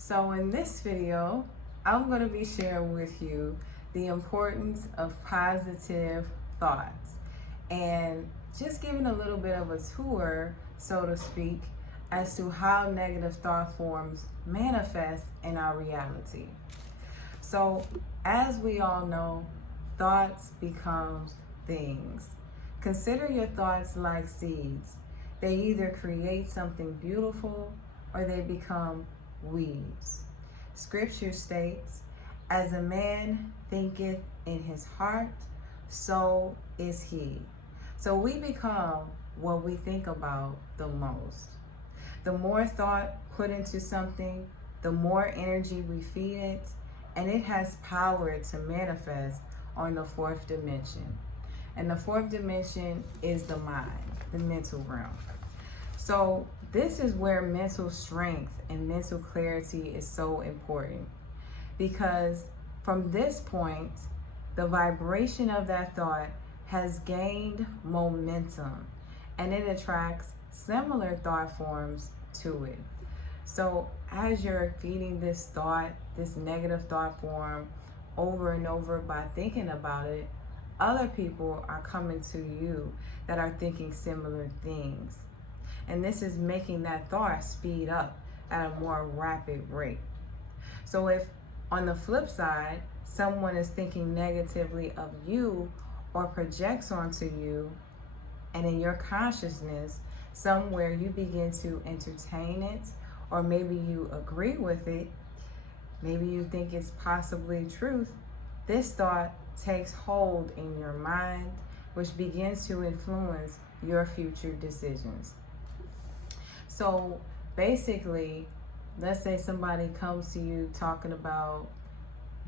So in this video, I'm going to be sharing with you the importance of positive thoughts and just giving a little bit of a tour, so to speak, as to how negative thought forms manifest in our reality. So as we all know, thoughts become things. Consider your thoughts like seeds. They either create something beautiful or they become weeds. Scripture states, as a man thinketh in his heart, so is he. So we become what we think about the most. The more thought put into something, the more energy we feed it, and it has power to manifest on the fourth dimension. And the fourth dimension is the mind, the mental realm. So this is where mental strength and mental clarity is so important, because from this point, the vibration of that thought has gained momentum and it attracts similar thought forms to it. So as you're feeding this thought, this negative thought form over and over by thinking about it, other people are coming to you that are thinking similar things. And this is making that thought speed up at a more rapid rate. So if on the flip side, someone is thinking negatively of you or projects onto you, and in your consciousness, somewhere you begin to entertain it, or maybe you agree with it, maybe you think it's possibly truth, this thought takes hold in your mind, which begins to influence your future decisions. So basically, let's say somebody comes to you talking about,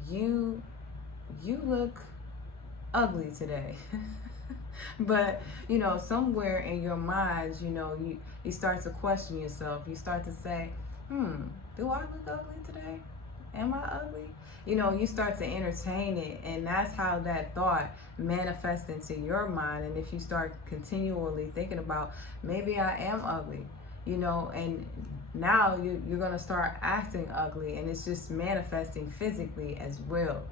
you look ugly today. But, somewhere in your mind, you start to question yourself. You start to say, do I look ugly today? Am I ugly? You start to entertain it, and that's how that thought manifests into your mind. And if you start continually thinking about, maybe I am ugly, and now you're going to start acting ugly, and it's just manifesting physically as well.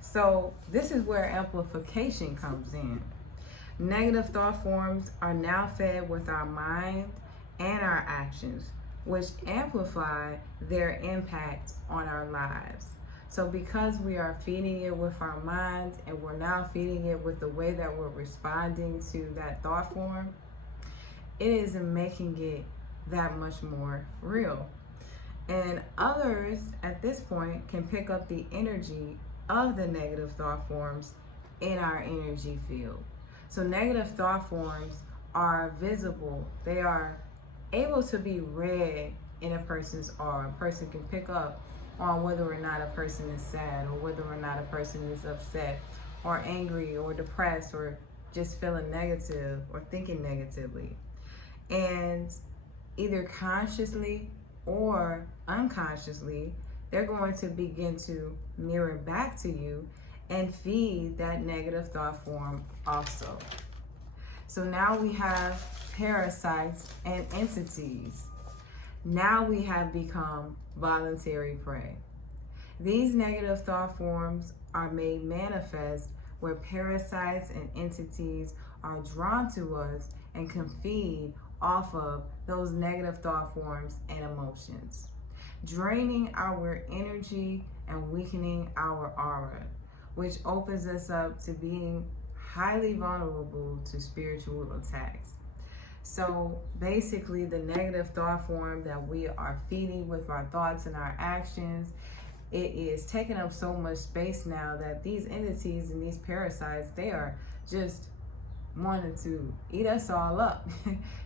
So this is where amplification comes in. Negative thought forms are now fed with our mind and our actions, which amplify their impact on our lives. So because we are feeding it with our minds, and we're now feeding it with the way that we're responding to that thought form, it is making it that much more real. And others at this point can pick up the energy of the negative thought forms in our energy field. So negative thought forms are visible. They are able to be read in a person's aura. A person can pick up on whether or not a person is sad, or whether or not a person is upset, or angry, or depressed, or just feeling negative, or thinking negatively. And either consciously or unconsciously, they're going to begin to mirror back to you and feed that negative thought form also. So now we have parasites and entities. Now we have become voluntary prey. These negative thought forms are made manifest where parasites and entities are drawn to us and can feed off of those negative thought forms and emotions, draining our energy and weakening our aura, which opens us up to being highly vulnerable to spiritual attacks. So basically, the negative thought form that we are feeding with our thoughts and our actions, it is taking up so much space now that these entities and these parasites, they are just wanting to eat us all up.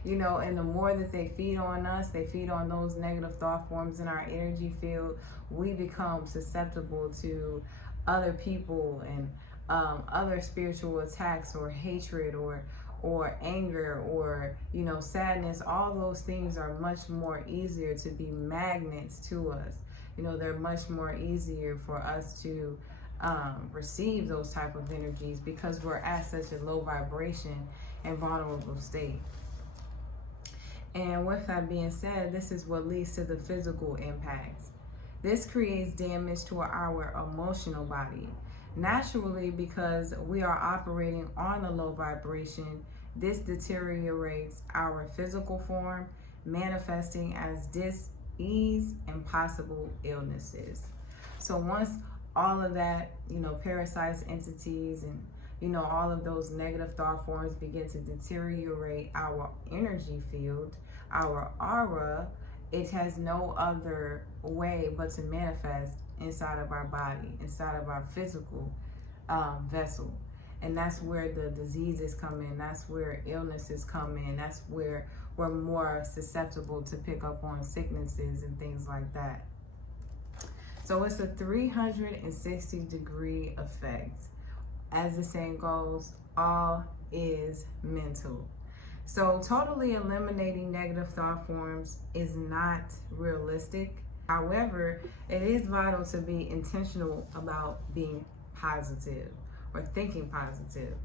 And the more that they feed on us, they feed on those negative thought forms in our energy field, we become susceptible to other people and other spiritual attacks, or hatred, or anger, or sadness. All those things are much more easier to be magnets to us. They're much more easier for us to receive those type of energies, because we're at such a low vibration and vulnerable state. And with that being said, this is what leads to the physical impacts. This creates damage to our emotional body. Naturally, because we are operating on a low vibration, this deteriorates our physical form, manifesting as dis-ease and possible illnesses. So once all of that, parasites, entities, and all of those negative thought forms begin to deteriorate our energy field, our aura, it has no other way but to manifest inside of our body, inside of our physical vessel. And that's where the diseases come in. That's where illnesses come in. That's where we're more susceptible to pick up on sicknesses and things like that. So it's a 360-degree effect. As the saying goes, all is mental. So totally eliminating negative thought forms is not realistic. However, it is vital to be intentional about being positive or thinking positive.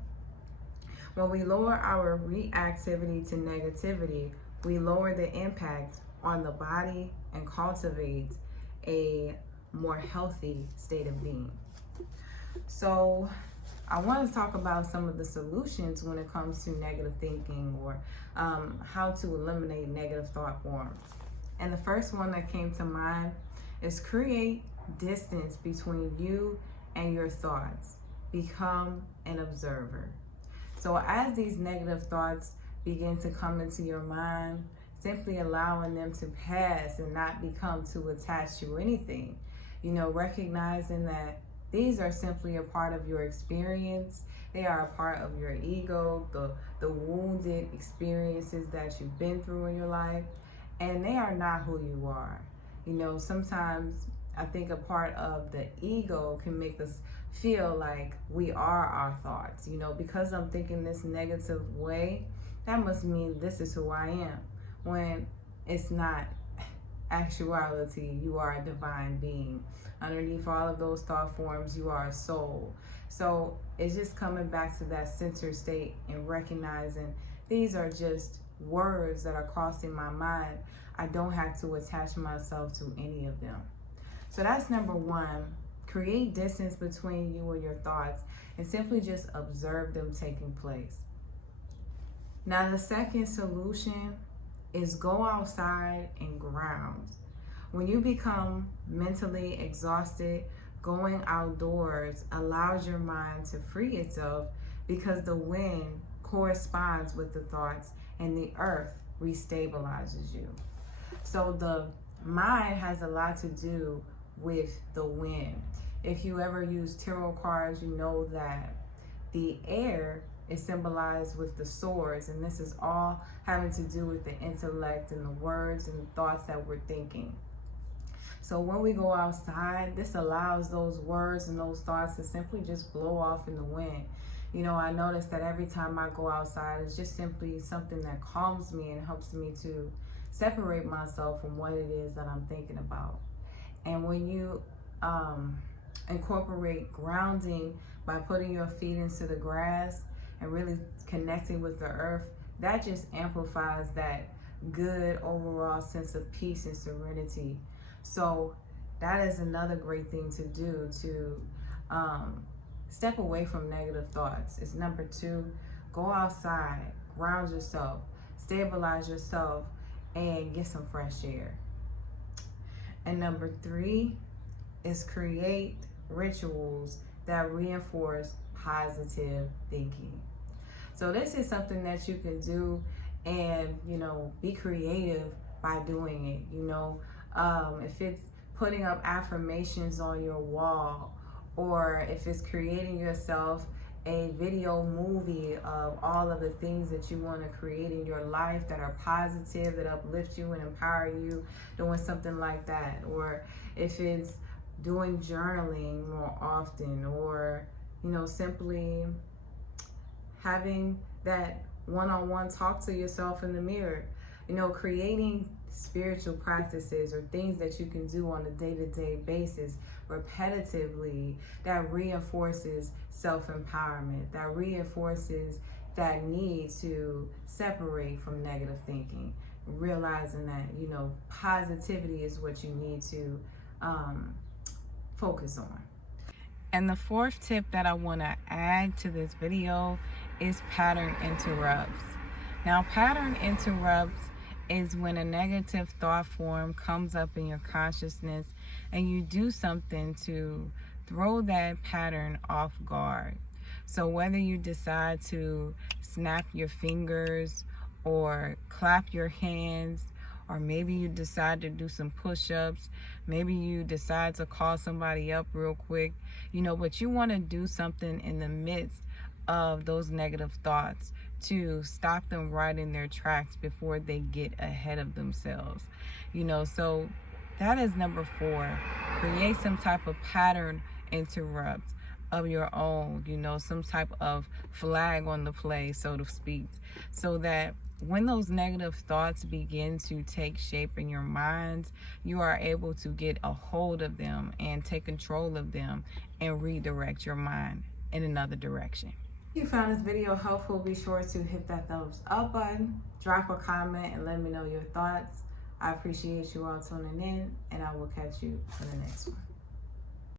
When we lower our reactivity to negativity, we lower the impact on the body and cultivate a more healthy state of being. So I want to talk about some of the solutions when it comes to negative thinking, or how to eliminate negative thought forms. And the first one that came to mind is create distance between you and your thoughts. Become an observer. So as these negative thoughts begin to come into your mind, simply allowing them to pass and not become too attached to anything. Recognizing that these are simply a part of your experience. They are a part of your ego, the wounded experiences that you've been through in your life, and they are not who you are. Sometimes I think a part of the ego can make us feel like we are our thoughts. Because I'm thinking this negative way, that must mean this is who I am. When it's not actuality, you are a divine being. Underneath all of those thought forms, you are a soul. So it's just coming back to that center state and recognizing these are just words that are crossing my mind. I don't have to attach myself to any of them. So that's number one. Create distance between you and your thoughts and simply just observe them taking place. Now, the second solution is go outside and ground. When you become mentally exhausted, going outdoors allows your mind to free itself, because the wind corresponds with the thoughts and the earth restabilizes you. So the mind has a lot to do with the wind. If you ever use tarot cards, you know that the air is symbolized with the swords, and this is all having to do with the intellect and the words and the thoughts that we're thinking. So when we go outside, this allows those words and those thoughts to simply just blow off in the wind. I notice that every time I go outside, it's just simply something that calms me and helps me to separate myself from what it is that I'm thinking about. And when you incorporate grounding by putting your feet into the grass and really connecting with the earth, that just amplifies that good overall sense of peace and serenity. So that is another great thing to do, to step away from negative thoughts. It's number two. Go outside, ground yourself, stabilize yourself, and get some fresh air. And number three is create rituals that reinforce positive thinking. So this is something that you can do and, be creative by doing it. If it's putting up affirmations on your wall, or if it's creating yourself a video movie of all of the things that you want to create in your life that are positive, that uplift you and empower you, doing something like that. Or if it's doing journaling more often, or simply having that one-on-one talk to yourself in the mirror, creating spiritual practices or things that you can do on a day-to-day basis repetitively that reinforces self-empowerment, that reinforces that need to separate from negative thinking, realizing that positivity is what you need to focus on. And the fourth tip that I want to add to this video is pattern interrupts. Now, pattern interrupts is when a negative thought form comes up in your consciousness and you do something to throw that pattern off guard. So whether you decide to snap your fingers or clap your hands, or maybe you decide to do some push-ups, maybe you decide to call somebody up real quick, but you want to do something in the midst of those negative thoughts to stop them right in their tracks before they get ahead of themselves. So that is number 4. Create some type of pattern interrupt of your own, some type of flag on the play, so to speak, so that when those negative thoughts begin to take shape in your mind, you are able to get a hold of them and take control of them and redirect your mind in another direction. If you found this video helpful, be sure to hit that thumbs up button, drop a comment, and let me know your thoughts. I appreciate you all tuning in, and I will catch you in the next one.